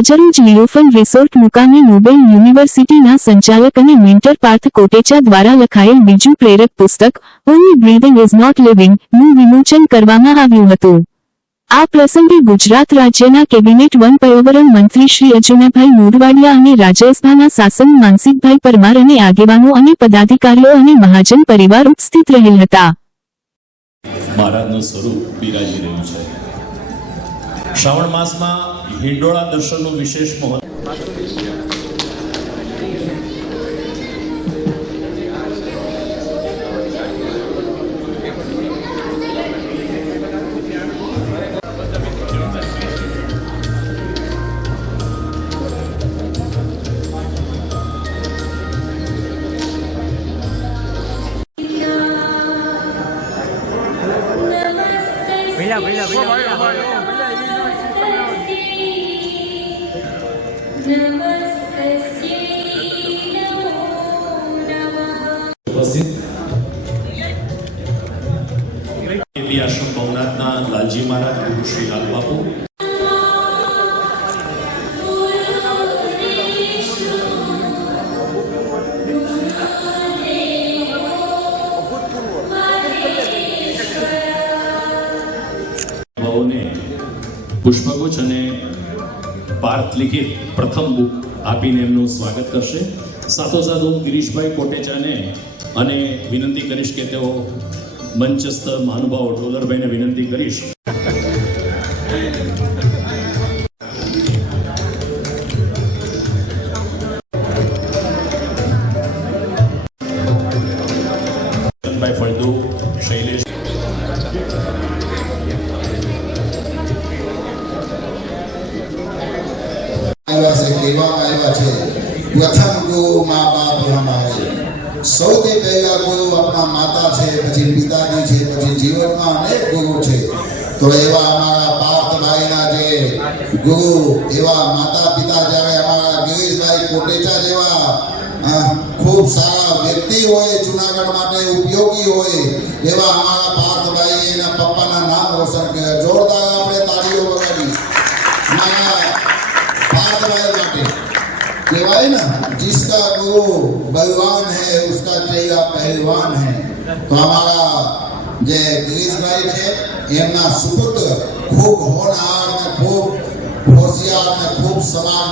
આજરોજ લીલોફન રિસોર્ટ મુકામે નોબેલ યુનિવર્સિટીના સંચાલક અને મેન્ટર પાર્થ કોટેચા દ્વારા લખાયેલ બીજું પ્રેરક પુસ્તક only breathing is not living નું વિમોચન કરવામાં આવ્યું હતું। આ પ્રસંગે ગુજરાત રાજ્યના કેબિનેટ વન પર્યાવરણ મંત્રી શ્રી અજુનાભાઈ મોઢવાડિયા અને રાજ્યસભાના શાસક માનસિકભાઈ પરમાર અને આગેવાનો અને પદાધિકારીઓ અને મહાજન પરિવાર ઉપસ્થિત રહેલ હતા। મહારાજનું સ્વરૂપ બિરાજી રહ્યું છે। શ્રાવણ માસમાં હિંડોળા દર્શનનું વિશેષ મહત્વ। આશ્રમ ભવનાથના લાલજી મહારાજ ગુરુ શ્રી લાલ બાપુ પુષ્પગુચ્છ અને પાર્થ લિખિત પ્રથમ બુક આપીને એમનું સ્વાગત કરશે। સાથોસાથ હું ગિરીશભાઈ કોટેચાને અને વિનંતી કરીશ કે તેઓ મંચસ્થ મહાનુભાવ ડોલરભાઈને વિનંતી કરીશ ફળદુ શૈલેષ प्रथम गुरु माँ बाप हमारे सौथी पहला गुरु अपना माता है, पछी पिताजी है, पछी जीवन में अनेक गुरु है। तो एवा हमारा पार्थ भाई ना जे गुरु एवा माता पिता जावे हमारा गिरीश भाई कोटेचा जेवा खूब सारा व्यक्ति होए जूनागढ़ माटे उपयोगी होए एवा हमारा पार्थ भाई एना पप्पा ना नाम रोशन करे। जोरदार आपने तालियों बजावी हमारा पार्थ भाई माटे कहवाय ना जिसका गुरु बलवान है उसका चेहरा पहलवान है। तो हमारा जे गिरीश भाई थे एमना सुपुत्र खूब होनहार ने खूब होशियार ने खूब समान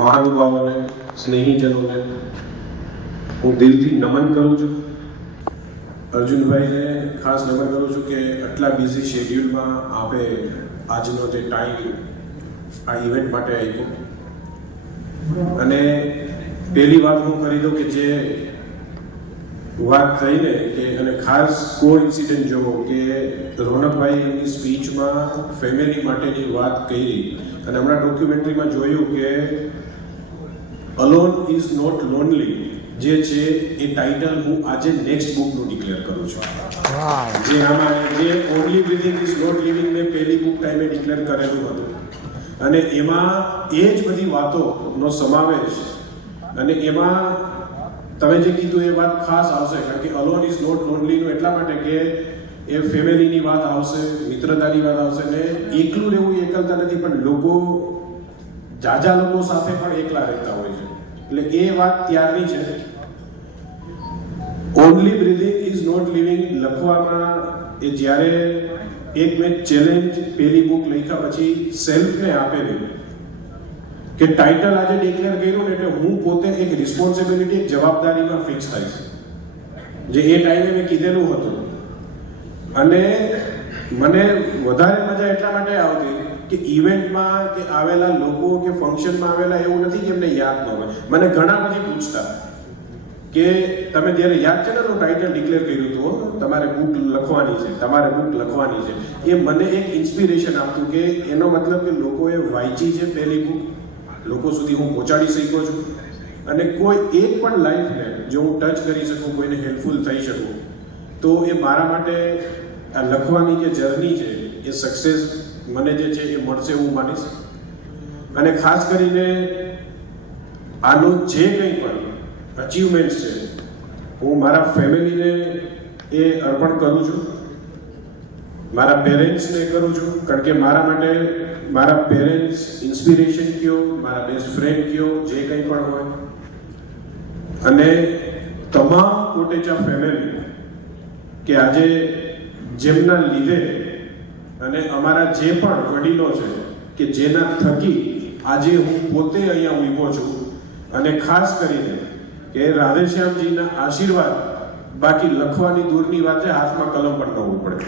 મહાનુભાવોને સ્નેહીજનોને હું દિલથી નમન કરું છું। અર્જુનભાઈને ખાસ નમન કરું છું કે આટલા બિઝી શેડ્યુલમાં આપે આજનો જે ટાઈમ આ ઇવેન્ટ માટે આપ્યો। અને પહેલી વાત હું કરી દઉં કે જે વાત થઈને કે અને ખાસ કોઇન્સિડન્ટ જોવો કે રોનકભાઈ એમની સ્પીચમાં ફેમિલી માટેની વાત કરી અને હમણાં ડોક્યુમેન્ટરીમાં જોયું કે અલોન ઇઝ નોટ લોનલી જે છે એ ટાઇટલ હું આજે નેક્સ્ટ બુકનું ડિક્લેર કરું છું। જે આમાં જે only breathing is not living મેં પહેલી બુક ટાઈમે ડિક્લેર કરેલું હતું અને એમાં એ જ બધી વાતોનો સમાવેશ અને એમાં તમે જે કીધું એ વાત ખાસ આવશે કારણ કે અલોન ઇઝ નોટ લોનલીનું એટલા માટે કે એ ફેમિલીની વાત આવશે, મિત્રતાની વાત આવશે ને એકલું રહેવું એકલતા નથી પણ લોકો જાજા લોકો સાથે પણ એકલા રહેતા હોય છે એટલે એ વાત ત્યારની છે। Only breathing is not living લખવામાં એ જ્યારે એક મેં ચેલેન્જ પહેલી બુક લખ્યા પછી સેલ્ફને આપેલી કે ટાઇટલ આજે ડિક્લેર કર્યું ને એટલે હું પોતે એક રિસ્પોન્સિબિલિટી એક જવાબદારીમાં ફિક્સ થાય છે જે એ ટાઈમે મેં કીધેલું હતું. અને મને વધારે મજા એટલા માટે આવતી કે ઇવેન્ટમાં કે આવેલા લોકો કે ફંક્શનમાં આવેલા એવું નથી કે એમને યાદ ન હોય. મને ઘણા પછી પૂછતા કે તમે જ્યારે યાદ છે ને તો ટાઇટલ ડિક્લેર કર્યું હતું તમારે બુક લખવાની છે, તમારે બુક લખવાની છે. એ મને એક ઇન્સ્પિરેશન આપતું કે એનો મતલબ કે લોકોએ વાંચી છે પહેલી બુક, લોકો સુધી હું પહોંચાડી શક્યો છું અને કોઈ એક પણ લાઈફને જો હું ટચ કરી શકું, કોઈને હેલ્પફુલ થઈ શકું, તો એ મારા માટે આ લખવાની જે જર્ની છે એ સક્સેસ મને જે છે એ મળશે હું માનીશ. અને ખાસ કરીને આનું જે કંઈ પણ અચીવમેન્ટ્સ છે હું મારા ફેમિલીને એ અર્પણ કરું છું, મારા પેરેન્ટ્સને કરું છું, કારણ કે મારા માટે મારા પેરેન્ટ્સ ઇન્સ્પિરેશન કયો, મારા બેસ્ટ ફ્રેન્ડ કયો, જે કંઈ પણ હોય. અને તમામ કોટેચા ફેમિલી કે આજે જેમના લીધે અને અમારા જે પણ વડીલો છે કે જેના થકી આજે હું પોતે અહીંયા ઊભો છું, અને ખાસ કરીને કે રાધેશ્યામજીના આશીર્વાદ, બાકી લખવાની દૂરની વાત છે, હાથમાં કલમ પણ ન હોવું પડે.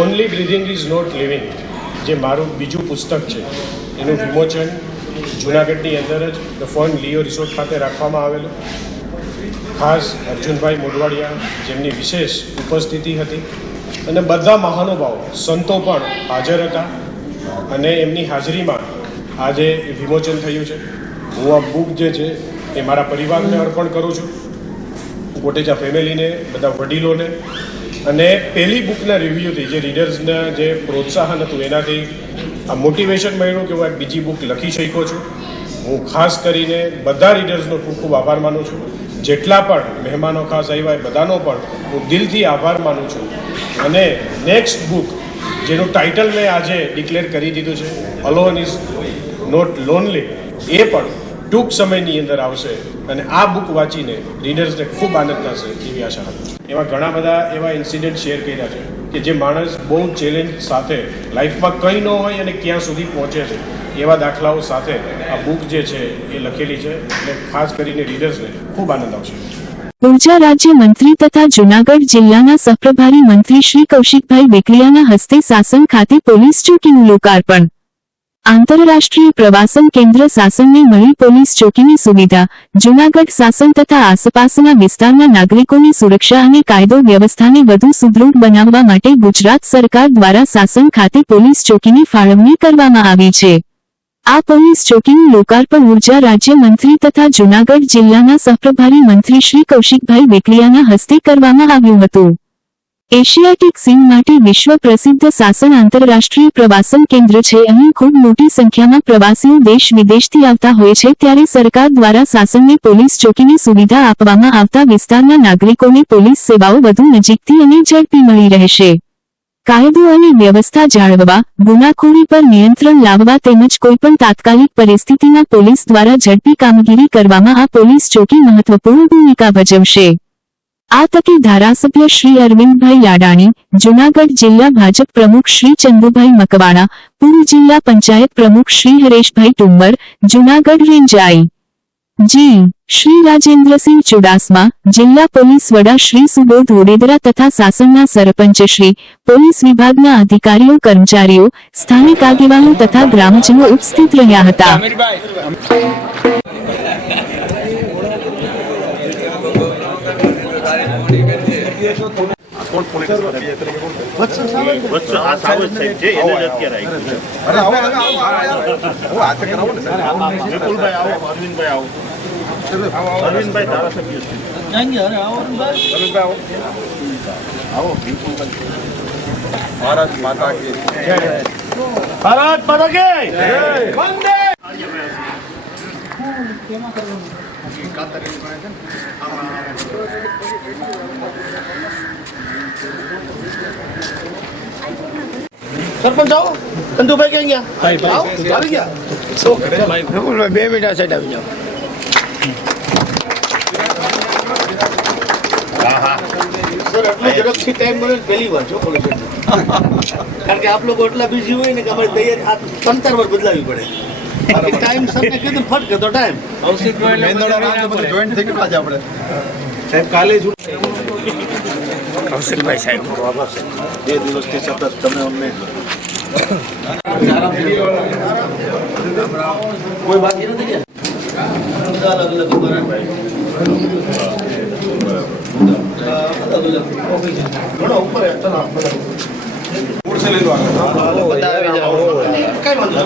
Only breathing is not living, જે મારું બીજું પુસ્તક છે એનું વિમોચન જૂનાગઢની અંદર જ ધ ફન લિયો રિસોર્ટ ખાતે રાખવામાં આવેલું. ખાસ અર્જુનભાઈ મોઢવાડિયા જેમની વિશેષ ઉપસ્થિતિ હતી અને બધા મહાનુભાવો સંતો પણ હાજર હતા અને એમની હાજરીમાં આજે વિમોચન થયું છે. હું આ બુક જે છે એ મારા પરિવારને અર્પણ કરું છું, કોટેચા ફેમિલીને, બધા વડીલોને. અને પહેલી બુકના રિવ્યૂથી જે રીડર્સના જે પ્રોત્સાહન હતું એનાથી આ મોટિવેશન મળ્યું કે હું એક બીજી બુક લખી શક્યો છું. હું ખાસ કરીને બધા રીડર્સનો ખૂબ ખૂબ આભાર માનું છું. જેટલા પણ મહેમાનો ખાસ આવ્યા એ બધાનો પણ હું દિલથી આભાર માનું છું. અને નેક્સ્ટ બુક જેનું ટાઇટલ મેં આજે ડિક્લેર કરી દીધું છે, અલોન ઇઝ નોટ લોનલી, એ પણ ટૂંક સમયની અંદર આવશે. અને આ બુક વાંચીને રીડર્સને ખૂબ આનંદ થશે એવી આશા રાખું છું. એવા ઘણા બધા એવા ઇન્સિડન્ટ શેર કર્યા છે કે જે માણસ બહુ ચેલેન્જ સાથે લાઈફમાં કંઈ ન હોય અને ક્યાં સુધી પહોંચે છે, એવા દાખલાઓ સાથે આ બુક જે છે એ લખેલી છે. અને ખાસ કરીને રીડર્સને ખૂબ આનંદ આવશે. ઉર્જા રાજ્ય મંત્રી તથા જૂનાગઢ જિલ્લાના સહપ્રભારી મંત્રી શ્રી કૌશિકભાઈ બેકરિયાના હસ્તે સાસણ ખાતે પોલીસ ચોકીનું લોકાર્પણ. આંતરરાષ્ટ્રીય પ્રવાસન કેન્દ્ર સાસણને મળી પોલીસ ચોકીની સુવિધા. જૂનાગઢ સાસણ તથા આસપાસના વિસ્તારના નાગરિકોની સુરક્ષા અને કાયદો વ્યવસ્થાને વધુ સુદૃઢ બનાવવા માટે ગુજરાત સરકાર દ્વારા સાસણ ખાતે પોલીસ ચોકીની ફાળવણી કરવામાં આવી છે. આ પોલીસ ચોકીનું લોકાર્પણ ઉર્જા રાજ્ય મંત્રી તથા જૂનાગઢ જિલ્લાના સહપ્રભારી મંત્રી શ્રી કૌશિકભાઈ બેકરિયાના હસ્તે કરવામાં આવ્યું હતું. એશિયાટિક સીન માટે વિશ્વ પ્રસિદ્ધ સાસણ આંતરરાષ્ટ્રીય પ્રવાસન કેન્દ્ર છે. અહીં ખૂબ મોટી સંખ્યામાં પ્રવાસીઓ દેશ વિદેશથી આવતા હોય છે, ત્યારે સરકાર દ્વારા સાસણને પોલીસ ચોકીની સુવિધા આપવામાં આવતા વિસ્તારના નાગરિકોને પોલીસ સેવાઓ વધુ નજીકથી અને ઝડપી મળી રહેશે. કાયદો અને વ્યવસ્થા જાળવવા, ગુનાખોરી પર નિયંત્રણ લાવવા તેમજ કોઈપણ તાત્કાલિક પરિસ્થિતિમાં પોલીસ દ્વારા ઝડપી કામગીરી કરવામાં આ પોલીસ ચોકી મહત્વપૂર્ણ ભૂમિકા ભજવશે. આ તકે ધારાસભ્ય શ્રી અરવિંદભાઈ લાડાણી, જૂનાગઢ જિલ્લા ભાજપ પ્રમુખ શ્રી ચંદુભાઈ મકવાણા, પૂર્વ જિલ્લા પંચાયત પ્રમુખ શ્રી હરેશભાઈ ટુંબર, જૂનાગઢ રેન્જ આઈ.જી. શ્રી રાજેન્દ્રસિંહ ચુડાસમા, જિલ્લા પોલીસ વડા શ્રી સુબોધ ઓડેદરા તથા સાસણના સરપંચ શ્રી, પોલીસ વિભાગના અધિકારીઓ, કર્મચારીઓ, સ્થાનિક આગેવાનો તથા ગ્રામજનો ઉપસ્થિત રહ્યા હતા. અરવિંદભાઈ ધારાસભ્ય છે. ભારત માતા કી જય. ભારત માતા કી જય. વંદે. સરપંચ આવો, ચંદુભાઈ ક્યાં ગયા? આવો, આવી ગયા. 2 મિનિટ સાઈડ આવી જાઓ. સર એટલો ઝડપથી ટાઈમ મળે પહેલી વાર છો બોલે છે. કારણ કે આપ લોકો એટલા બિઝી હોય ને કે અમારે તૈયાર 3 વાર બદલાવી પડે. ટાઈમ સરને કીધું ફટ કરતો ટાઈમ. જોઈન્ટ થઈ ગયો આજે આપણે. સાહેબ કાલે જ કૌશિકભાઈ સાહેબ 2 દિવસથી સતત તમે અમને કોઈ બાકી નથી કે અલગ અલગ ઘણો ઉપર કઈ વાંધો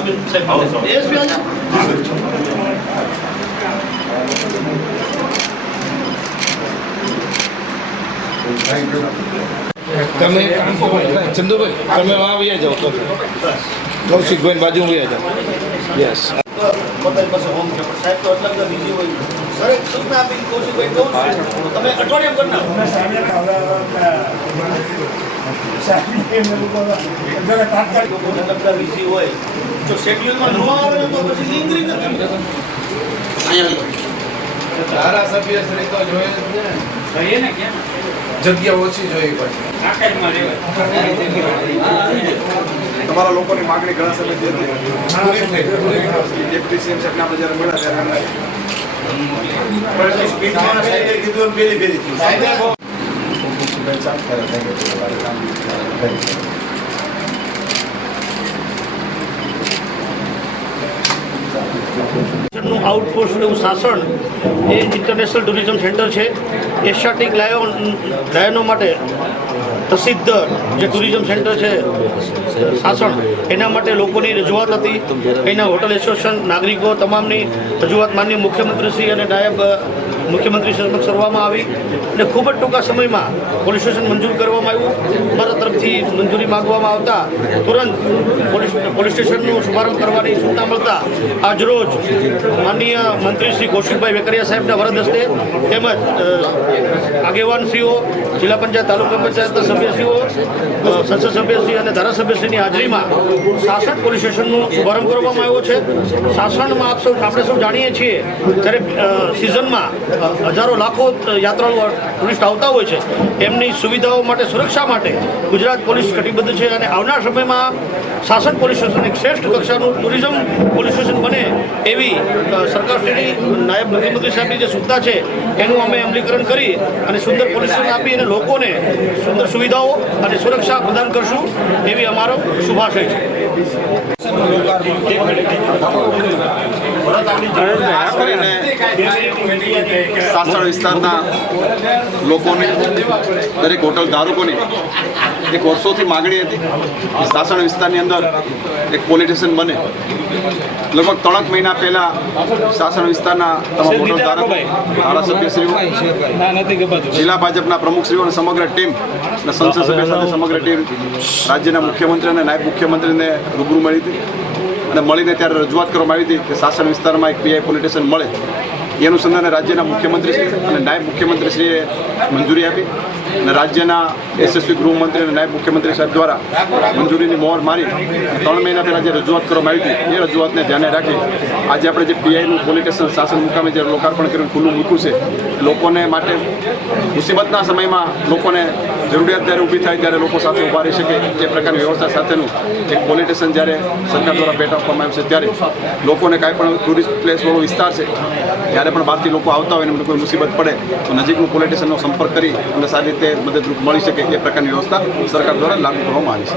તમે ચંદુભાઈ તમે આવી જાઓ તો કૌશિકભાઈ બાજુ આવી જાઓ યસ પોતાની પાસે હોમ છે પણ સાહેબ તો એટલા બધા બીજી હોય સર એક સૂચના આપી કૌશિકભાઈ કહું છું તમે અઠવાડિયામાં કરી નાખો બીજી હોય જો શેડ્યુલમાં ન આવે તો પછી લિંગરી નથી ધારાસભ્ય શ્રી તો જોઈએ ને જગ્યા ઓછી જોઈ પછી તમારા લોકોની માગણી ઘણા સમયથી હતી ડેપ્યુટી સીએમ સાહેબને આપણે જ્યારે મળ્યા ત્યારે સ્પીડમાં સાહેબે કીધું એમ પેલી થયું નું આઉટપોસ્ટ એવું સાસણ એ ઇન્ટરનેશનલ ટુરિઝમ સેન્ટર છે એશિયાટિક લાયનો માટે પ્રસિદ્ધ જે ટુરિઝમ સેન્ટર છે સાસણ એના માટે લોકોની રજૂઆત હતી એના હોટલ એસોસિએશન નાગરિકો તમામની રજૂઆત માનનીય મુખ્યમંત્રીશ્રી અને નાયબ મુખ્યમંત્રી સમક્ષ કરવામાં આવી અને ખૂબ જ ટૂંકા સમયમાં પોલીસ સ્ટેશન મંજૂર કરવામાં આવ્યું મારા તરફથી મંજૂરી માગવામાં આવતા તુરંત પોલીસ સ્ટેશનનો શુભારંભ કરવાની સૂચના મળતા આજરોજ માનનીય મંત્રી શ્રી કૌશિકભાઈ વેકરિયા સાહેબના વરદ હસ્તે તેમજ આગેવાનશ્રીઓ જિલ્લા પંચાયત તાલુકા પંચાયતના સભ્યશ્રીઓ સંસદ સભ્યશ્રી અને ધારાસભ્યશ્રીની હાજરીમાં સાસણ પોલીસ સ્ટેશનનો શુભારંભ કરવામાં આવ્યો છે સાસણમાં આપણે સૌ જાણીએ છીએ જ્યારે સિઝનમાં હજારો લાખો યાત્રાળુઓ ટુરિસ્ટ આવતા હોય છે એમની સુવિધાઓ માટે સુરક્ષા માટે ગુજરાત પોલીસ કટિબદ્ધ છે અને આવનાર સમયમાં સાસણ પોલીસ સ્ટેશન એક શ્રેષ્ઠ કક્ષાનું ટુરિઝમ પોલીસ સ્ટેશન બને એવી સરકારશ્રીની નાયબ મુખ્યમંત્રી સાહેબની જે સૂચના છે એનું અમે અમલીકરણ કરી અને સુંદર પોલીસ સ્ટેશન આપી અને લોકોને સુંદર સુવિધાઓ અને સુરક્ષા પ્રદાન કરશું એવી અમારો શુભાશય છે. ખાસ કરીને સાસણ વિસ્તારના લોકોની દરેક હોટલ ધારકોની એક વર્ષોથી માગણી હતી કે સાસણ વિસ્તારની અંદર એક પોલીસ સ્ટેશન બને. લગભગ 3 મહિના પહેલા સાસણ વિસ્તારના તમામ હોટલ ધારકો ધારાસભ્યશ્રીઓ જિલ્લા ભાજપના પ્રમુખશ્રીઓ અને સમગ્ર ટીમ અને સંસદ સભ્ય સાથે સમગ્ર ટીમ રાજ્યના મુખ્યમંત્રી અને નાયબ મુખ્યમંત્રીને રૂબરૂ મળી હતી અને મળીને ત્યારે રજૂઆત કરવામાં આવી હતી કે સાસણ વિસ્તારમાં એક પીઆઈ પોલીસ સ્ટેશન મળે. એ અનુસંધાને રાજ્યના મુખ્યમંત્રીશ્રી અને નાયબ મુખ્યમંત્રીશ્રીએ મંજૂરી આપી અને રાજ્યના યશસ્વી ગૃહમંત્રી અને નાયબ મુખ્યમંત્રી સાહેબ દ્વારા મંજૂરીની મોહર મારી 3 મહિના પહેલાં જે રજૂઆત કરવામાં આવી હતી એ રજૂઆતને ધ્યાને રાખી આજે આપણે જે પીઆઈનું પોલીસ સ્ટેશન સાસણ મુકામે જે લોકાર્પણ કર્યું ખુલ્લું મૂક્યું છે લોકોને માટે મુસીબતના સમયમાં લોકોને જરૂરિયાત જ્યારે ઊભી થાય ત્યારે લોકો સાથે ઊભા રહી શકે એ પ્રકારની વ્યવસ્થા સાથેનું એક પોલીસ સ્ટેશન જ્યારે સરકાર દ્વારા ભેટ આપવામાં આવ્યું છે ત્યારે લોકોને કાંઈ પણ ટુરિસ્ટ પ્લેસવાળો વિસ્તાર છે જ્યારે પણ બહારથી લોકો આવતા હોય એમને કોઈ મુસીબત પડે તો નજીકનું પોલીસ સ્ટેશનનો સંપર્ક કરી અને સારી રીતે મદદરૂપ મળી શકે એ પ્રકારની વ્યવસ્થા સરકાર દ્વારા લાગુ કરવામાં આવી છે.